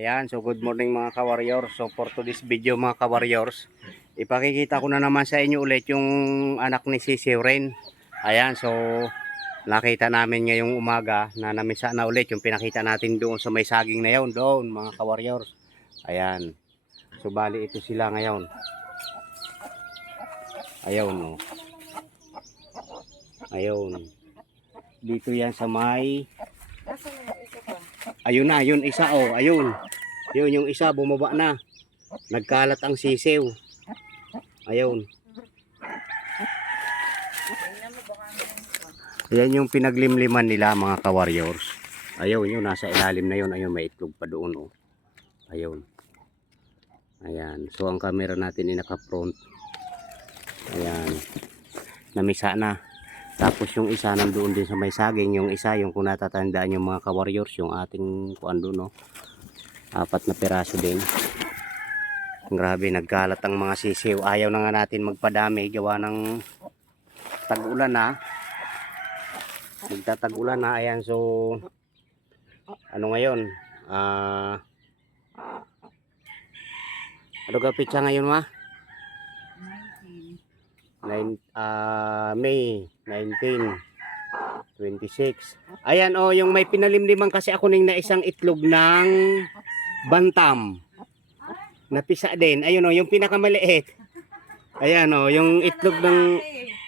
Ayan, so good morning mga ka-warriors. So for today's video mga ka-warriors, ipakikita ko na naman sa inyo ulit yung anak ni Sisiw Ren. Ayan, so nakita namin ngayong umaga na namisa na ulit yung pinakita natin doon sa may saging na yun, doon mga ka-warriors. Ayan, so bali ito sila ngayon. Ayun, oh. Ayun. Dito yan sa may... Ayun na, yun isa, oh, ayun. Yun yung isa, bumaba na. Nagkalat ang sisiw. Ayun. Ayan yung pinaglimliman nila mga ka-warriors. Ayun, yun, nasa ilalim na yun. Ayun, may itlog pa doon, oh. Ayun. Ayan. So, ang camera natin ay naka-front. Ayan. Namisa na. Tapos yung isa nandoon din sa may saging. Yung isa, yung kung natatandaan yung mga ka-warriors, yung ating kuan doon, no. 4 na piraso din. Grabe, nagkalat ang mga sisiw. Ayaw na nga natin magpadami. Gawa ng tag-ulan na. Magtatag-ulan na. Ayan, so ano ngayon? Ano ka pitsa ngayon, ma? May 19, 26. Ayan, oh, yung may pinalimliman kasi ako ning na isang itlog ng bantam. Napisa din. Ayun, oh, yung pinakamaliit. Ayan, oh, yung itlog ng...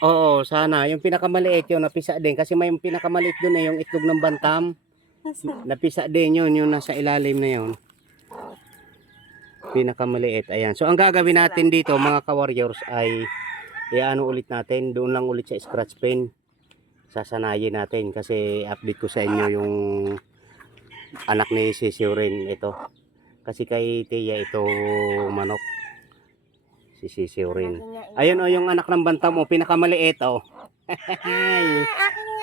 Oo, sana. Yung pinakamaliit yun, napisa din. Kasi may pinakamaliit dun eh, yung itlog ng bantam. Napisa din yun, yung nasa ilalim na yun. Pinakamaliit. Ayan. So, ang gagawin natin dito, mga ka-warriors, ay iano ulit natin. Doon lang ulit sa scratch pen. Sasanayin natin. Kasi update ko sa inyo yung anak ni Sisiw Ren. Ito. Kasi kay Tia ito manok. Si Sisiw Ren. Ayun, oh, yung anak ng bantam mo, pinakamaliit, oh.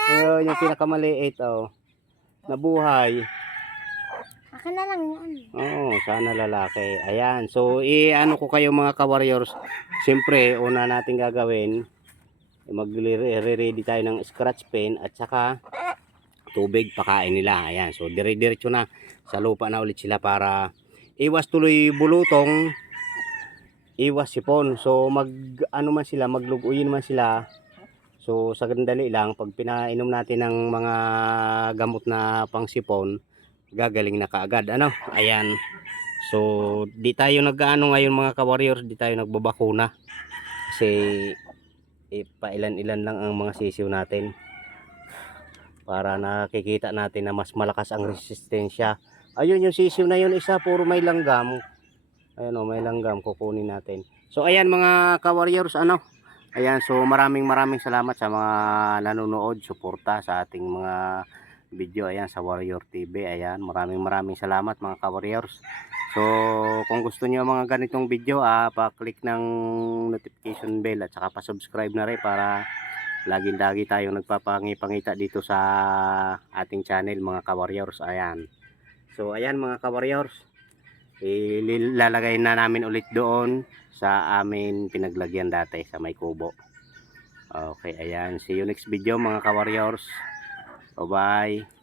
Ayun, yung pinakamaliit, oh. Nabuhay. Akin na lang yan. Oo, sana lalaki. Ayan. So, i-ano ko kayo mga ka-warriors. Siyempre, una natin gagawin, mag-ready tayo ng scratch pen at saka tubig, pakain nila. Ayan. So, dire-diretso na sa lupa na ulit sila para iwas tuloy bulutong, iwas sipon. So, ano man sila, magluguyin man sila. So, sa gandali lang, pag pinainom natin ng mga gamot na pangsipon, gagaling na kaagad, ano. Ayan. So di tayo nag-aano ngayon mga ka-warriors, di tayo nagbabakuna kasi pailan-ilan lang ang mga sisiw natin para nakikita natin na mas malakas ang resistensya. Ayun yung sisiw na yun, isa puro may langgam. Ayun, oh, may langgam, kukunin natin. So ayan mga ka-warriors, ano. Ayan, so maraming salamat sa mga nanonood, suporta sa ating mga video. Ayan, sa Warrior TV. Ayan, maraming salamat mga ka-warriors. So kung gusto niyo mga ganitong video, pa-click ng notification bell at saka pa-subscribe na rin para lagi tayong nagpapangipangita dito sa ating channel mga ka-warriors. Ayan. So ayan mga ka-warriors, ilalagay na namin ulit doon sa amin pinaglagyan dati sa may kubo. Okay, ayan. See you next video mga ka-warriors. Bye-bye.